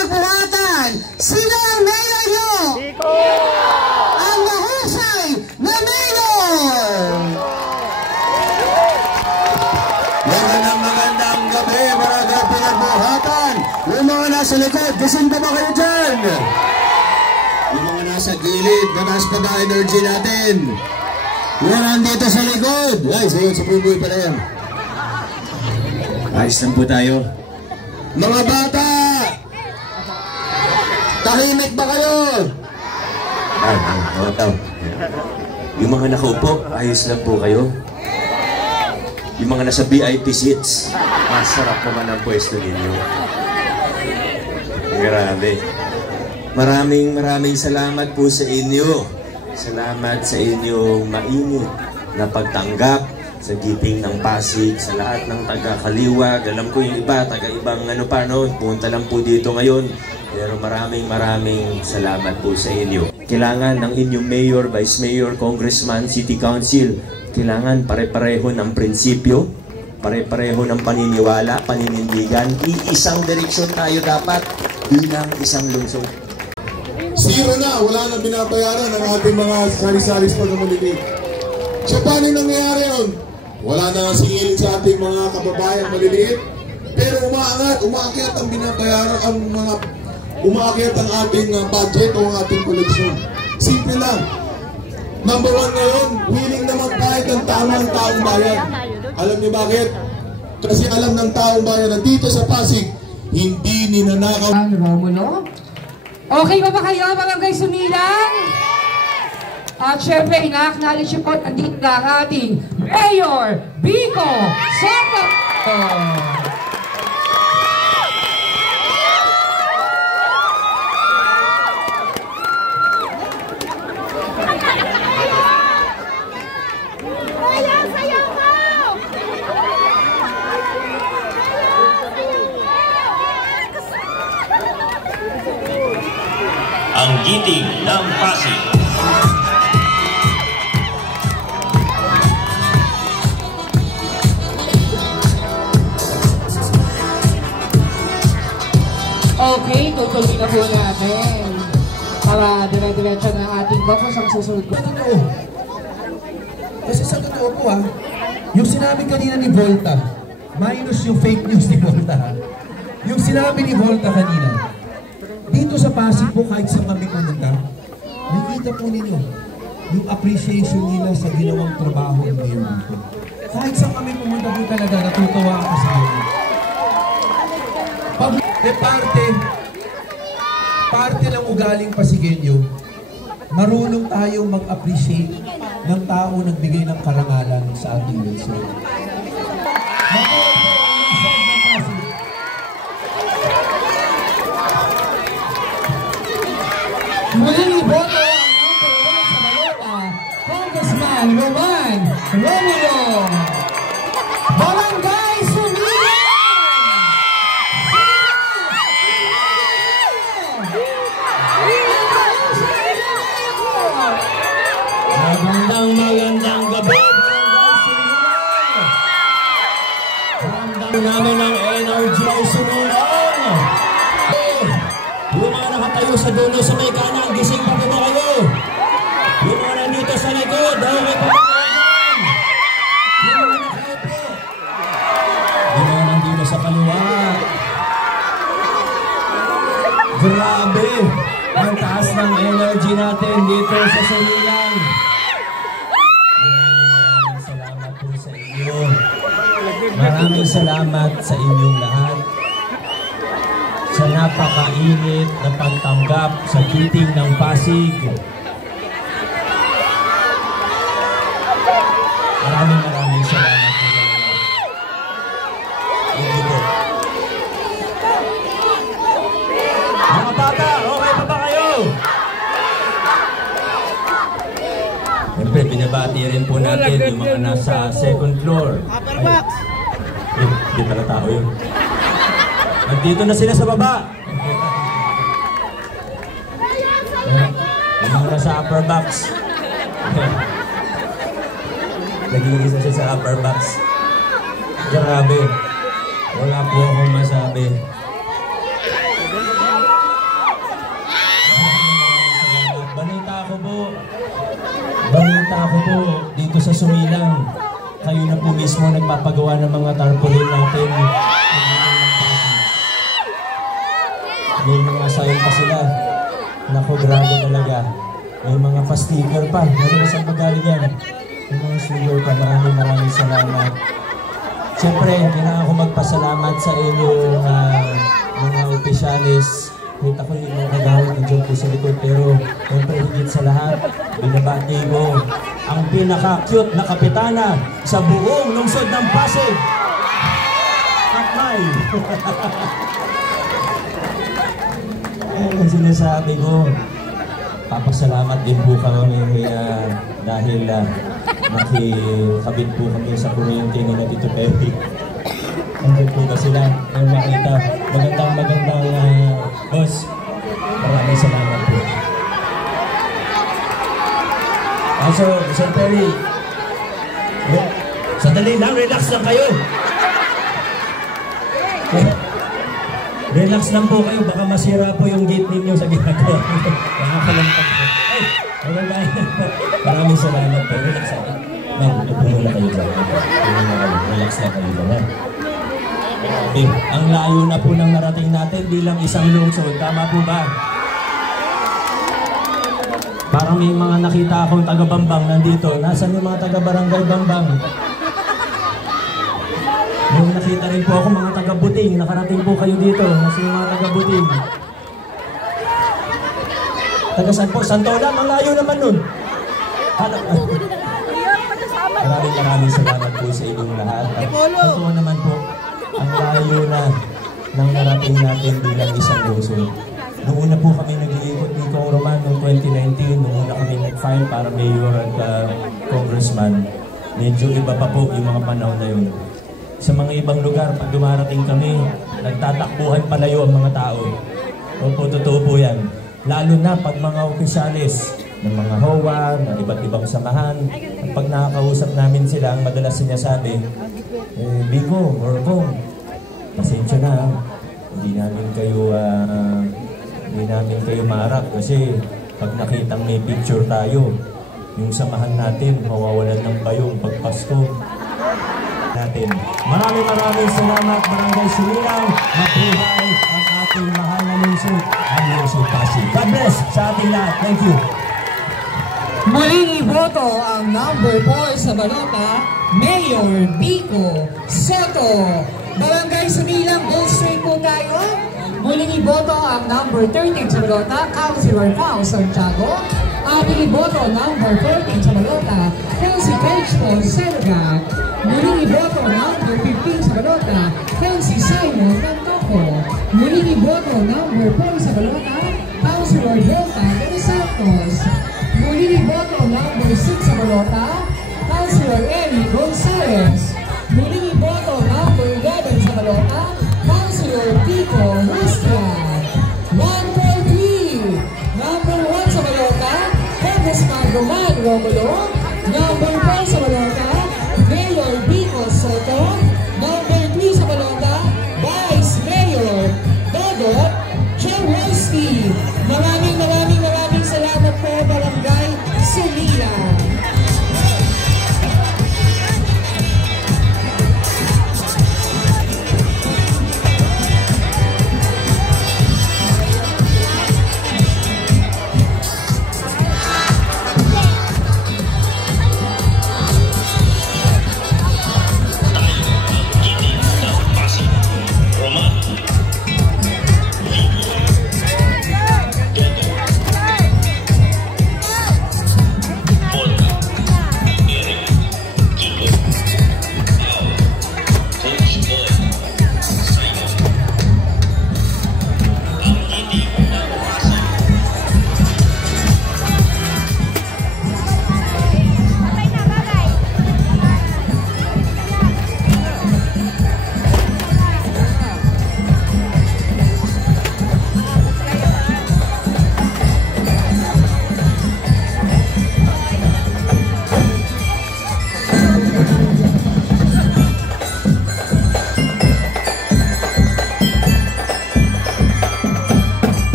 pinagbuhatan, sila ang mayor nyo! Ang mahusay na mayor! Magandang gabi, mga pinagbuhatan! Yung mga nasa likod, gising ba kayo dyan? Yung mga nasa gilid, mataas pa ba energy natin? Yung nandito sa likod, ay, sayo sa puboy pala yan. Ayos lang po tayo. Mga bata! Tahimik ba kayo? Yung mga nakaupo, ayos lang po kayo. Yung mga nasa VIP seats, masarap naman ang pwesto ninyo. Grabe. Maraming salamat po sa inyo. Salamat sa inyong mainit na pagtanggap sa Giting ng Pasig, sa lahat ng taga-Kaliwag. Alam ko yung iba, taga-ibang punta lang po dito ngayon. Pero maraming salamat po sa inyo. Kailangan ng inyong mayor, vice mayor, congressman, city council, kailangan pare-pareho ng prinsipyo, pare-pareho ng paniniwala, paninindigan. Iisang direksyon tayo dapat bilang isang lungsod. Zero na, wala na binabayaran ang ating mga sari-saris pa na maliliit. So paano nangyayari yun? Wala na singilin sa ating mga kababayan maliliit. Pero umaakyat ang binabayaran, umaakyat ang ating budget o ang ating koleksyon. Simple lang. Number 1 ngayon, willing na magbayad ng tamang taong bayan. Alam niyo bakit? Kasi alam ng taong bayan na dito sa Pasig, hindi ninanakaw. Romulo? Okay ba kayo, Barangay Sumilang? At syempre, ina-acknowledge po nandito ang ating Mayor Vico Soto. Ang Giting ng Pasig. Okay, tutuloy na po natin para dire-diretso ng ating focus ang susunod ko. Kasi sa totoo po yung sinabi kanina ni Volta, minus yung fake news ni Volta. Yung sinabi ni Volta kanina, dito sa Pasig po kahit sa kami pumunta, nakita po ninyo yung appreciation nila sa ginawang trabaho ng mayor dito. Kahit sa kami pumunta po talaga, natutuwa ako sa inyo. Parte ng ugaling Pasigueño, marunong tayong mag-appreciate ng tao nagbigay ng karangalan sa ating lungsod. Muling iboto ang number 1 sa balota, Congressman Roman Romulo. Barangay Sumilang! Magandang gabi, Barangay Sumilang! Ramdam namin ang energy ay sumulang! Yung mga nakatayo sa dulo sa may kanan, gising pa ba kayo? Yung mga nandito sa likod, okay pa ba kayo? Yung mga nakaupo. Yung mga nandito sa kaliwa. Grabe! Ang taas ng energy natin dito sa Sumilang. Maraming salamat po sa inyo. Maraming salamat sa inyong lahat. Sa napakainit na pagtanggap sa Giting ng Pasig. Maraming salamat po. Mga bata, okay pa ba kayo? Siyempre, binabati rin po natin yung mga nasa second floor. Hindi pala tao yun. Nandito na sila sa baba. Yung mga nasa upper box. Naglinis na siya sa upper box. Grabe. Wala po akong masabi. nakita ko po dito sa Sumilang, kayo na po mismo nagpapagawa ng mga tarpaulin natin. May mga sign pa sila. Naku, grabe talaga. May mga pa-sticker pa. Ano ba saan magaling yan? May mga sticker pa. Maraming salamat. Siyempre, kailangan ko magpasalamat sa inyong mga opisyalis. Kita ko yung mga kagawad ng dyan po sa likod. Pero, siyempre, higit sa lahat, binabati ko ang pinaka-cute na kapitana sa buong lungsod ng Pasig. Akmay! Ang sinasabi ko, papasalamat din po kami dahil nakikabit po kami sa kuryente ni Tito Pepe. Andun po ba sila? Ang makita. Magandang boss. Maraming salamat po. Also, Sir Perry, sandali lang, relax lang kayo. Relax lang po kayo, baka masira po yung gate ninyo sa ginagawa. Nakakalampak po. Ay, maraming salamat po. Relax lang. Ma'am, muna kayo dyan. Relax lang kayo dyan. Okay, ang layo na po ng narating natin bilang isang lungsod. Tama po ba? Parang may mga nakita akong taga-Bambang nandito. Nasaan yung mga taga-Barangay Bambang? May nakita rin po ako mga taga-Buting. Nakarating po kayo dito. Nasaan yung mga taga-Buting? Taga-saan po? Santola? Ang layo naman nun. Maraming salamat po sa inyong lahat. At totoo naman po, ang layo na ng narating natin bilang isang lungsod. Noong una po kami nag-iikot ni Kong Roman noong 2019, noong una kami nag-file para mayor at congressman, medyo iba pa po yung mga panahon na yun. Sa mga ibang lugar, pag dumarating kami, nagtatakbuhan palayo ang mga tao. Opo, totoo po yan. Lalo na pag mga opisyalis ng mga HOA, ng iba't ibang samahan, at pag nakakausap namin sila, ang madalas sinasabi, Biko, or Kong, pasensya na, hindi namin kayo maharap kasi pag nakitang may picture tayo, yung samahan natin, mawawalan ng bayong pagpasko natin. Maraming salamat, Barangay Sumilang. Mabuhay ang ating mahal na lungsod, ang lungsod Pasig. God bless sa ating lahat. Thank you. Muling iboto ang number 4 sa balota, Mayor Biko Soto. Barangay Sumilang, go straight po tayo. Muling iboto ang number 13 sa balota, Councilor Pao Santiago. Ating iboto number 14 sa balota, Kelsey Page Selga. Muling iboto number 15 sa balota, Kelsey Simon Nantoco. Muling iboto number 4 sa balota, Councilor Delta de Santos. Muling iboto number 6 sa balota, Councilor Eli Gonzalez. Muling iboto number 11 sa balota, Councilor Pico Mustra. Number 3, number 1 sa balota, Congressman Roman Romulo. Number 4 sa balota, Mayor Biko Soto. Number 3 sa balota, Vice Mayor Dodot Jaworski. Maraming salamat po, Barangay Sumilang.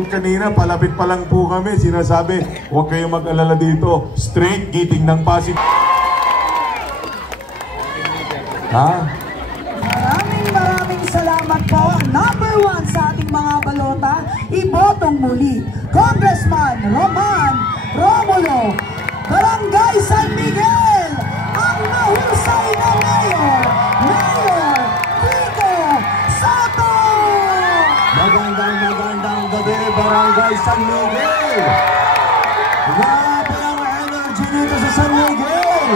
ikot kanina, palapit pa lang po kami. Sinasabi, huwag kayong mag-alala dito. Straight Giting ng Pasig. Ha? Maraming salamat po. Number 1 sa ating mga balota, ibotong muli, Congressman Roman Romulo, Barangay San Miguel, ang nahusay na Mayor Vico Soto! Magandang gabi, Barangay San Miguel! Grabe ang energy dito sa San Miguel!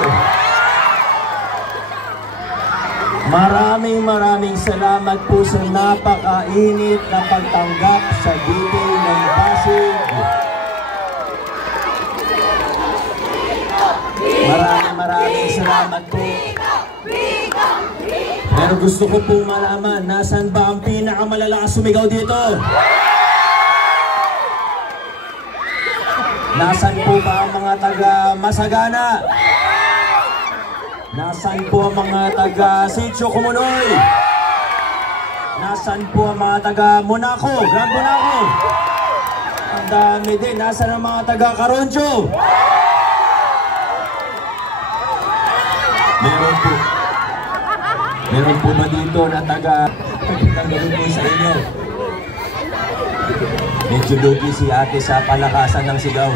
Maraming salamat po sa napakainit na pagtanggap sa giting ng Pasig. Maraming salamat po. Pero gusto ko pong malaman, nasan ba ang pinakamalalakas sumigaw dito? Nasan po ba ang mga taga Masagana? Nasaan po ang mga taga Sitio Kumunoy? Nasaan po ang mga taga Monaco, Grand Monaco? Ang dami din. Nasaan ang mga taga Caronjo? Meron po ba dito na taga Meron po sa inyo? Medyo lugi si ate sa palakasan ng sigaw.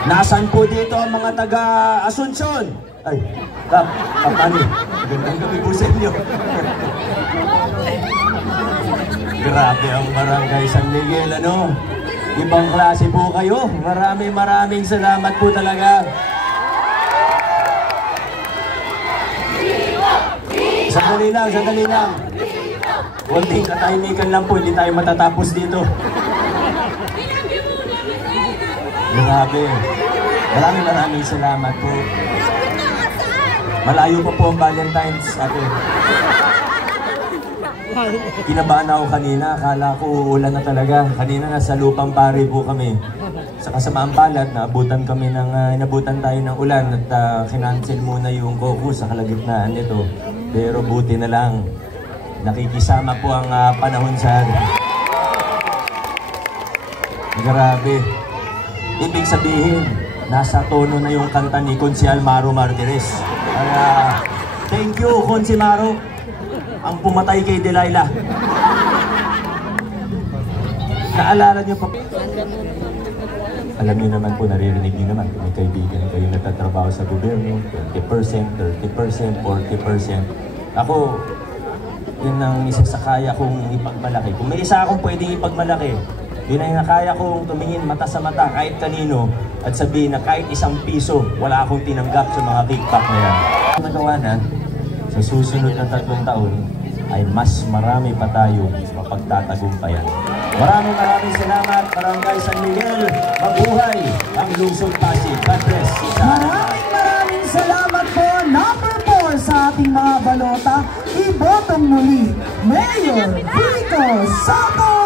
Nasaan po dito ang mga taga Asuncion? Ay, Kapani, gandang gabi po sa inyo. Grabe ang Barangay San Miguel, ano? Ibang klase po kayo. Maraming salamat po talaga. Sandali lang. Kunting katahimikan lang po, hindi tayo matatapos dito. Grabe. Maraming salamat po. Malayo pa po ang Valentine's ate. Kinabahan ako kanina, akala ko ulan na talaga. Kanina nasa Lupang Pari po kami. Sa kasamaang palad, inabutan tayo ng ulan at kinancel muna yung caucus sa kalagitnaan nito. Pero buti na lang, nakikisama po ang panahon sa... Grabe. Ibig sabihin, nasa tono na yung kanta ni Konsyal Maro Martires. Kaya, thank you, Konsi Maro, ang pumatay kay Delilah. Naalala niyo pa. Alam niyo naman po, naririnig niyo naman, kung may kaibigan kayo nagtatrabaho sa gobyerno, 20%, 30%, 40%. Ako, yun ang isa sa kaya kong ipagmalaki. Kung may isa akong pwedeng ipagmalaki, yun ay nakaya kong tumingin mata sa mata kahit kanino at sabihin na kahit ₱1 wala akong tinanggap sa mga kickback na yan. Ang nagawa na, sa susunod na 3 taon ay mas marami pa tayong mapagtatagumpayan. Maraming salamat, Barangay San Miguel. Mabuhay ang lungsod Pasig. God bless. Maraming salamat po. Number 4 sa ating mga balota, ibotong muli, Mayor Vico Soto!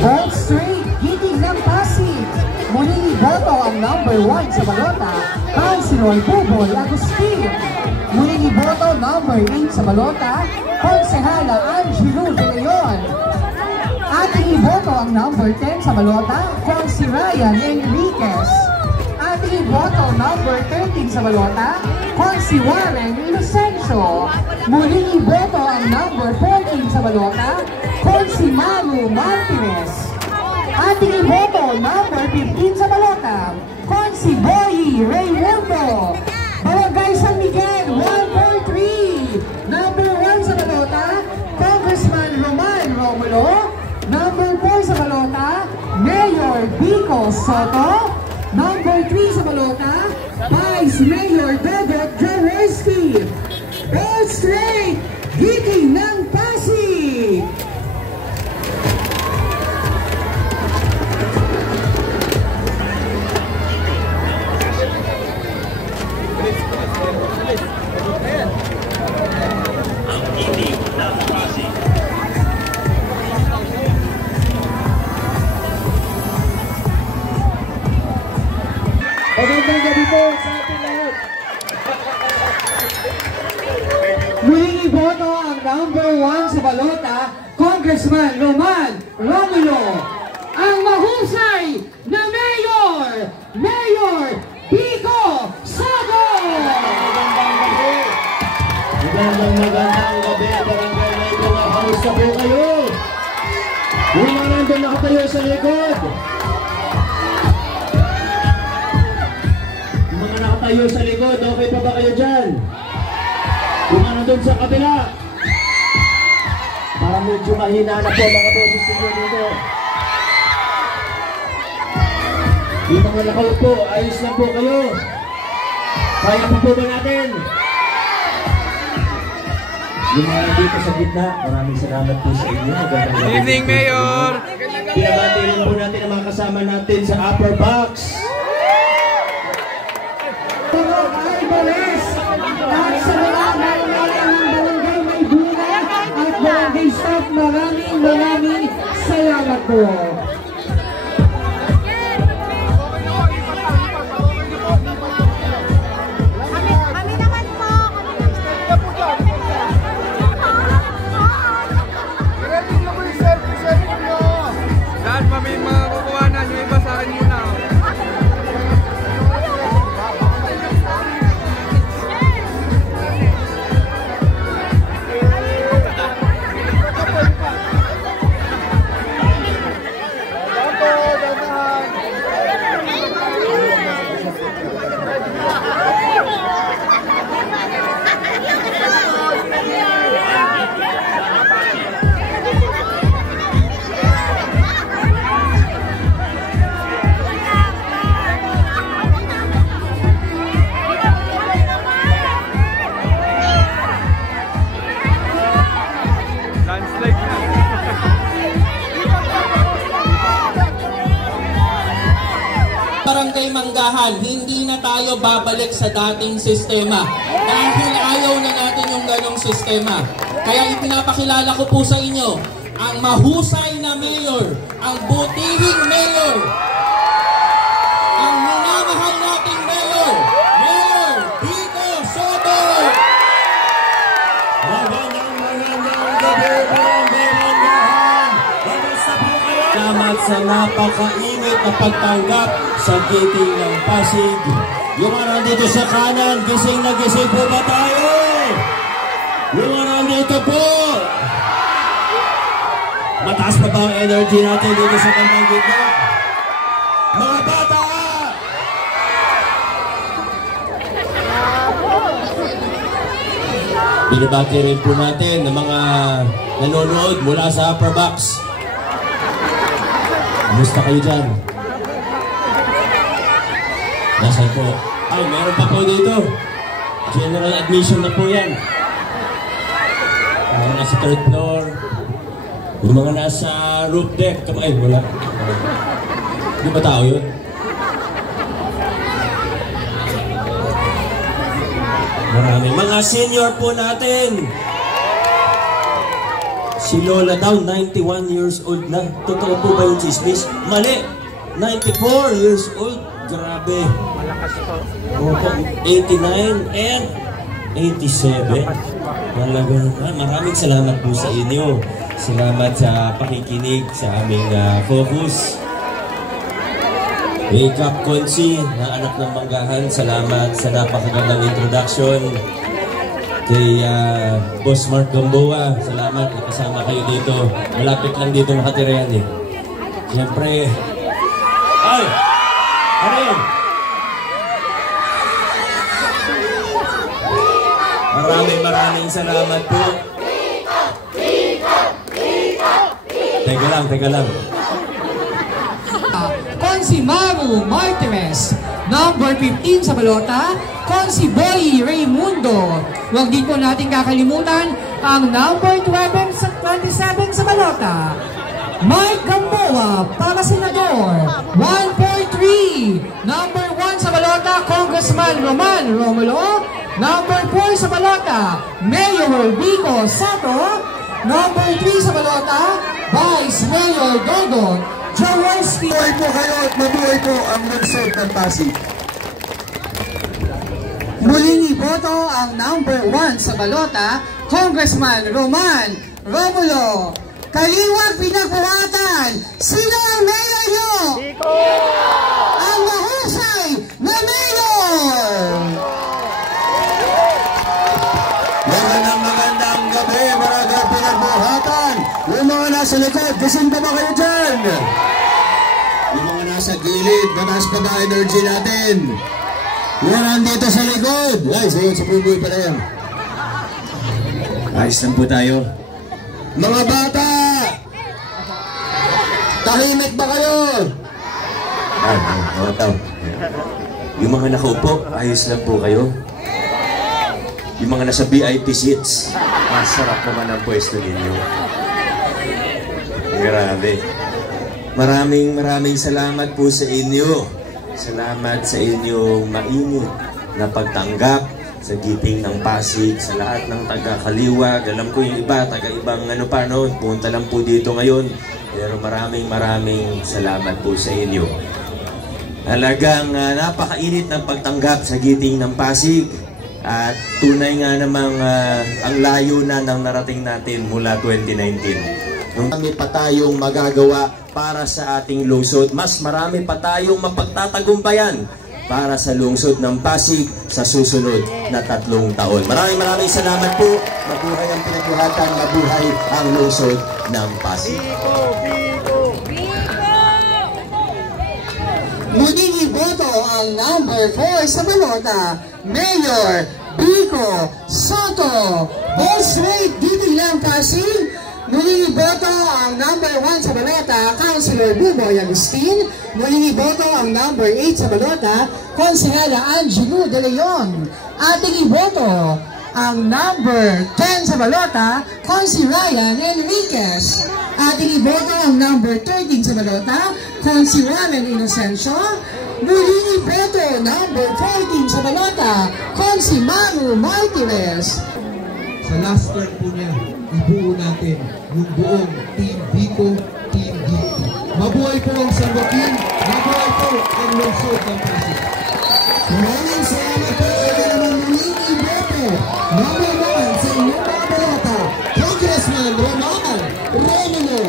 Vote straight, Giting ng Pasig. Muling iboto ang number 1 sa balota, Councilor Buboy Agustin. Muling iboto number 8 sa balota, Konsehala Angelo De Leon. Ating iboto ang number 10 sa balota, Konsi Ryan Enriquez. Ating iboto number 13 sa balota, Konsi Warren Inocencio. Muling iboto ang number 14 sa balota, Konsi Maru Martinez. Ating iboto number 15 sa balota, Konsi Boy Raymundo. Barangay San Miguel 143. Number 1 sa balota, Congressman Roman Romulo. Number 4 sa balota, Mayor Vico Soto. Number 3 sa balota, Vice Mayor Dodot Jaworski. All straight, Giting ng Pasig. Magandang gabi po sa ating lahat. Muling iboto ang ang number 1 sa balota, Congressman Roman Romulo. Ang mahusay na Mayor, Mayor Vico Soto! Magandang gabi, barangay na ito nga, kamusta po kayo? Yung mga nandun nakatayo sa likod. Yung mga nakatayo sa likod, okay pa ba kayo dyan? Yung mga nandun sa kabila. Parang medyo mahina na po mga boses ninyo dito. Yung mga nakaupo, ayos lang po kayo. Kaya pa po ba natin? Yung mga dito sa gitna, maraming salamat po sa inyo. Good evening, Mayor! Pinabati rin po natin ang mga kasama natin sa upper box. Ay, Boris! At sa mga barangay may bunga at barangay staff, maraming salamat po. Lahat pa may mga kukuhanan, yung iba sa akin muna. Barangay Manggahan, hindi na tayo babalik sa dating sistema dahil ayaw na natin yung ganong sistema. Kaya ipinapakilala ko po sa inyo ang mahusay na mayor, ang butihing mayor, ang minamahal nating mayor, Mayor Vico Soto! Magandang gabi, barangay Manggahan. Kamusta po kayo? Salamat sa napakainit na pagtanggap sa giting ng Pasig. Yung mga nandito sa kanan, gising na gising po ba tayo? Yung mga nandito po, mataas pa ba ang energy natin dito sa kandang gitna? Mga bata! Binabati rin po natin ng mga nanonood mula sa upper box. Kamusta kayo dyan? Nasaan po? Ay, meron pa po dito. General admission na po yan. Mga nasa third floor. Yung mga nasa roof deck. Ay, wala. Di ba tao yun? Marami. Mga senior po natin. Si Lola daw, 91 years old na. Totoo po ba yung chismis? Mali! 94 years old. Grabe. Opo, 89 and 87. Talaga naman. Maraming salamat po sa inyo. Salamat sa pakikinig sa aming focus. Wake Up Konsi, na anak ng Manggahan. Salamat sa napakagandang introduction. Kay Boss Mark Gamboa, salamat. Nakasama kayo dito. Malapit lang dito nakatira yan eh. Siyempre, ay! Ano yun? Maraming salamat po. Teka lang. Consi Maru Martires, number 15 sa balota, Consi Boy Raimundo. Huwag din po natin kakalimutan ang number 27 sa balota, Mike Gamboa para senador, 143. Number 1 sa balota, Congressman Roman Romulo. Number 4 sa balota, Mayor Vico Soto. Number 3 sa balota, Vice Mayor Dodon Jaworski. Mabuhay po kayo at mabuhay po ang lungsod ng Pasig. Muling iboto ang number 1 sa balota, Congressman Roman Romulo. Kaliwag pinagbuhatan, sino ang mayor nyo? Ang mahusay na mayor! Magandang gabi, maraming pinagbuhatan. Yung mga nasa likod, gising ba kayo dyan? Yung mga nasa gilid, mataas pa ba energy natin? Yung nandito sa likod. Ay, sayo sa puboy pa na yan. Ayos lang po tayo. Mga bata! Tahimik ba kayo? Yung mga nakaupo, ayos lang po kayo. Yung mga nasa VIP seats, masarap naman ang pwesto ninyo. Grabe. Maraming salamat po sa inyo. Salamat sa inyong mainit na pagtanggap sa Giting ng Pasig, sa lahat ng taga-Kaliwag. Alam ko yung iba, taga-ibang punta lang po dito ngayon. Pero maraming salamat po sa inyo. Talagang napakainit ng pagtanggap sa Giting ng Pasig. At tunay nga namang ang layo na ng narating natin mula 2019. Marami pa tayong magagawa para sa ating lungsod. Mas marami pa tayong mapagtatagumpayan para sa lungsod ng Pasig sa susunod na 3 taon. Maraming salamat po. Mabuhay ang pinagbuhatan, mabuhay ang lungsod ng Pasig. Muling iboto ang number 4 sa balota, Mayor Biko Soto. Boss rate, Giting ng Pasig. Muling iboto ang number 1 sa balota, Councilor Buboy Agustin. Muling iboto ang number 8 sa balota, Konsehela Angelo De Leon. Ating iboto ang number 10 sa balota, Consi Ryan Enriquez. Ating iboto ang number 13 sa balota, Consi Ramen Inocencio. Muling iboto number 14 sa balota, Consi Manu Martinez. Sa last turn po niya, ibuo natin yung buong Team Biko, Team Giting. Mabuhay po ang San Joaquin, mabuhay po ang lungsod ng Pasig. Maraming salamat po sa naman muling iboto. Number 1 sa inyong mga balota, Congressman Roman Romulo.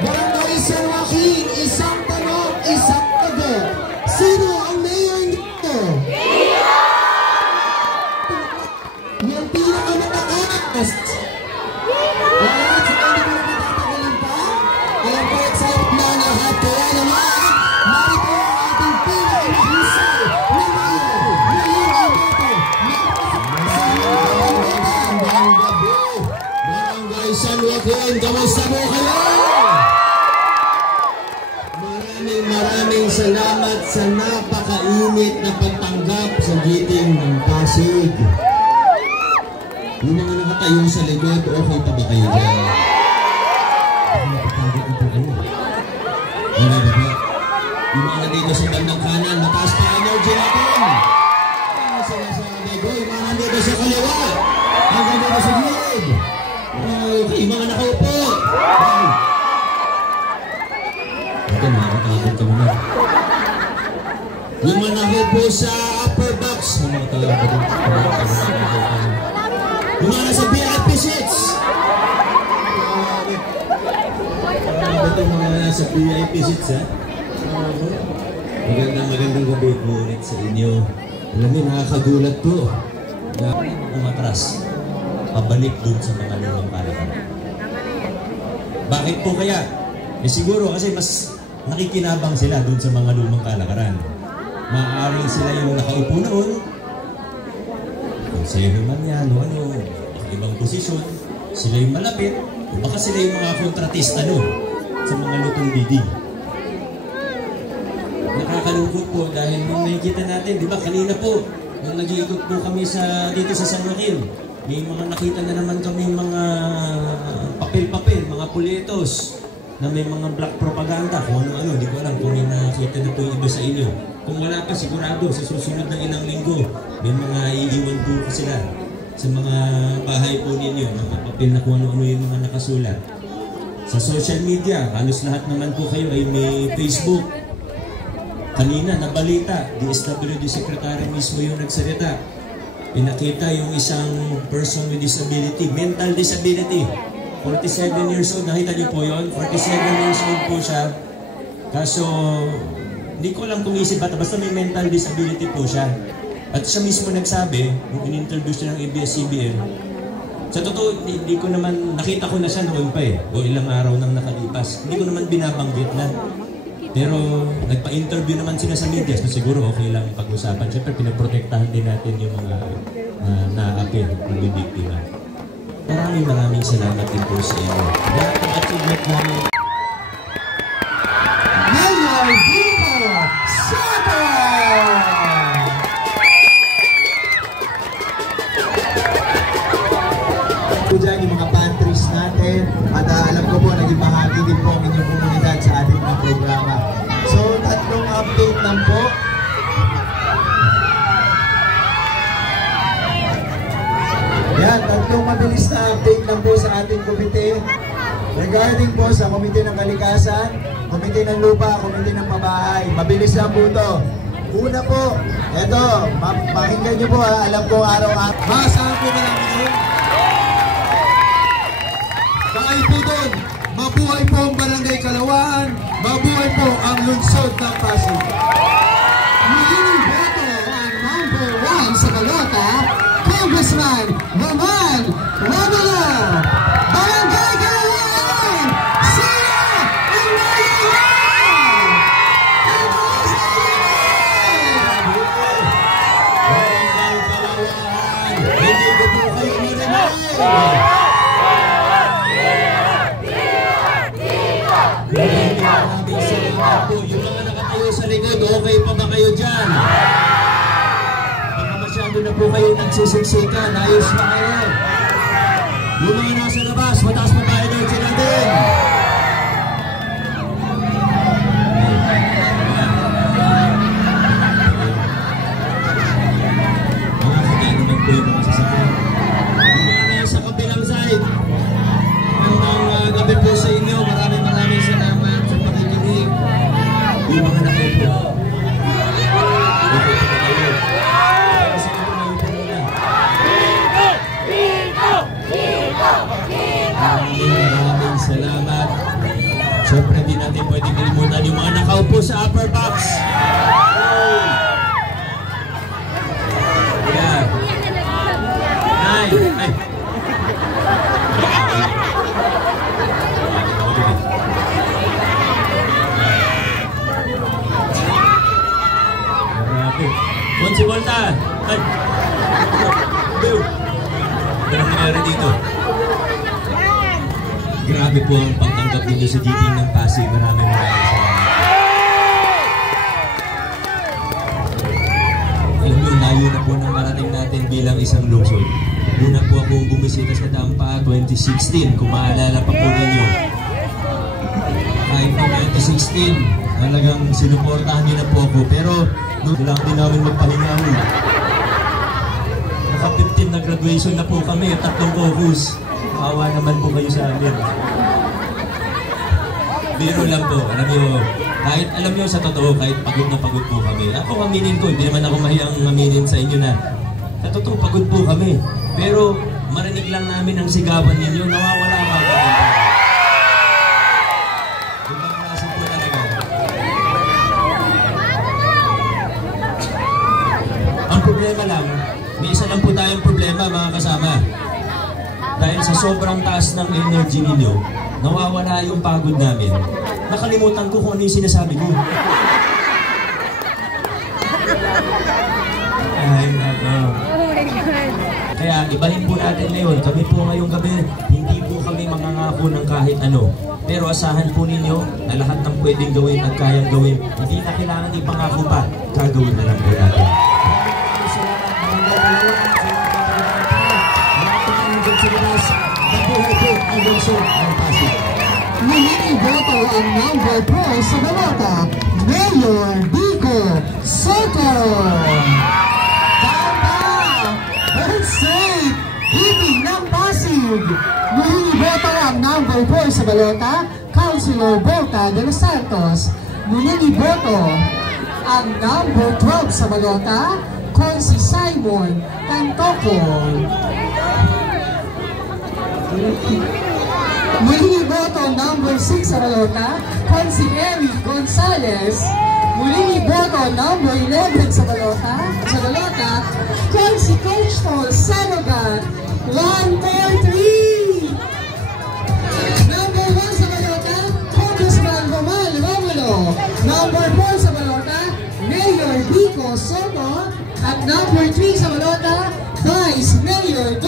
Barangay San Joaquin, isang tanong, isang agad. Sino ang mayor nito? Yung pinakamataas. Alright, so hindi ko na matatagalin pa. Alam ko, excited na lahat. Kaya naman, narito ang ating pinakamahusay na mayor. Muling iboto. Magandang gabi. Barangay San Joaquin, kamusta po kayo? Maraming salamat sa napakainit na pagtanggap sa Giting ng Pasig. Yung mga nakatayo sa likod, okay pa ba kayo dyan? Napapagod na po kayo. Wala ba ba? Yung mga nandito sa bandang kanan, mataas pa energy natin. Ano sila sa likod? Yung mga nandito sa kaliwa. Hanggang dito sa gilid. Okay, mga nakaupo. Ito, makakatakot ka muna. Yung mga nakaupo sa upper box. Yung mga yung mga nasa VIP seats. Ito mga nasa VIP seats, ha? Magandang gabi po ulit sa inyo. Alam niyo, nakakagulat po na umatras. Pabalik dun sa mga lumang kalakaran. Bakit po kaya? Siguro kasi mas nakikinabang sila dun sa mga lumang kalakaran. Maaaring sila yung nakaupo noon, konseho man yan, ibang posisyon, sila yung malapit, o baka sila yung mga kontratista sa mga lutong bidding. Nakakalungkot po dahil nung nakikita natin, di ba kanina po, nung nag-iikot po kami dito sa San Joaquin, may mga nakita na naman kami mga papel-papel, mga pulitos, na may mga black propaganda, kung ano-ano, di ko alam kung may nakita na po yung iba sa inyo. Kung wala pa, sigurado, sa susunod na ilang linggo, may mga iiwan po sila sa mga bahay po ninyo, mga papel na kung ano-ano yung mga nakasulat. Sa social media, halos lahat naman po kayo ay may Facebook. Kanina, nabalita, DSWD Secretary mismo yung nagsalita. pinakita yung isang person with disability, mental disability. 47 years old, nakita niyo po yun? 47 years old po siya. Kaso, hindi ko lang kung isip bata, basta may mental disability po siya. At siya mismo nagsabi, nung in-interview siya ng ABS-CBN, sa totoo, hindi ko naman, nakita ko na siya noon pa eh, o ilang araw nang nakalipas. Hindi ko naman binabanggit na. Pero nagpa-interview naman sila sa media, so siguro okay lang pag-usapan. Siyempre, pinaprotektahan din natin yung mga naapi, yung biktima. Maraming salamat din po sa inyo. Lahat ng achievement namin. Mayor Vico Soto! Po dyan yung mga pantries natin at alam ko po naging bahagi din po ang inyong komunidad sa ating mga programa. So, tatlong update lang po. Yan, tatlong mabilis na update lang po sa ating komite. Regarding po sa komite ng kalikasan, komite ng lupa, komite ng pabahay. Mabilis lang po ito. Una po, eto, pakinggan nyo po ha, alam ko araw-araw. Maasahan po ka namin yun. Dahil po doon, mabuhay po ang Barangay Kalawaan, mabuhay po ang lungsod ng Pasig. Muling boto ang number 1 sa balota, Congressman Roman Romulo! Barangay Kalawaan! Sino ang naiiwan? Barangay Kalawaan, hindi ko po kayo marinig. Yung mga nakatayo sa likod, okay pa ba kayo dyan? Baka masyado na po kayo nagsisiksikan, ayos na kayo. Yung mga nasa labas, mataas pa ba energy natin? Mga kaya naman po yung mga sasakyan. Yung mga nasa kabilang side, ang gabi po sa inyo, maraming salamat sa pakikinig. Yung mga nakaipo. Maraming salamat. Siyempre, di natin pwede kalimutan yung mga nakaupo sa upper box. Yeah. Ay. Si Volta! Ay! Bill! Anong nangyari dito? Grabe po ang pagtanggap ninyo sa GTing ng Pasig. Maraming salamat. Alam nyo, layo na po nang marating natin bilang isang lungsod. Una po akong bumisita sa Dampa 2016, kung maalala pa po ninyo. Kahit po 2016, talagang sinuportahan nyo na po ako. Pero doon lang din namin magpahinga. Naka-15 na graduation na po kami, 3 caucus. Maawa naman po kayo sa amin. Biro lang po, alam nyo sa totoo, kahit pagod na pagod po kami. Ako aminin ko, hindi naman ako mahiyang aminin sa inyo na sa totoo, pagod po kami. Pero marinig lang namin ang sigawan ninyo, nawawala ka po. Ibang klase po talaga. Ang problema lang, may isa lang po tayong problema mga kasama. Dahil sa sobrang taas ng energy ninyo, nawawala yung pagod namin. Nakalimutan ko kung ano yung sinasabi ko. Ay, nako. Kaya ibahin po natin ngayon, kami po ngayong gabi, hindi po kami mangangako ng kahit ano. Pero asahan po ninyo na lahat ng pwedeng gawin at kayang gawin, hindi na kailangan ipangako pa, gagawin na lang po natin. Muling boto ang number 4 sa balota, Mayor Vico Soto! Tama! Third straight, Giting ng Pasig! Muling boto ang number 4 sa balota, Councilor Volta de los Santos. Muling boto ang number 12 sa balota, kung si Simon Tantocol. Muling iboto number 6 sa balota kung si Eric Gonzalez. Muling iboto number 11 sa balota kung si Coach Paul Sanogat. 1, 4, 3. Number 1 sa balota, Congressman Romal Romulo. Number 4 sa balota, Mayor Vico Soto. At number 3 sa balota, Vice Mayor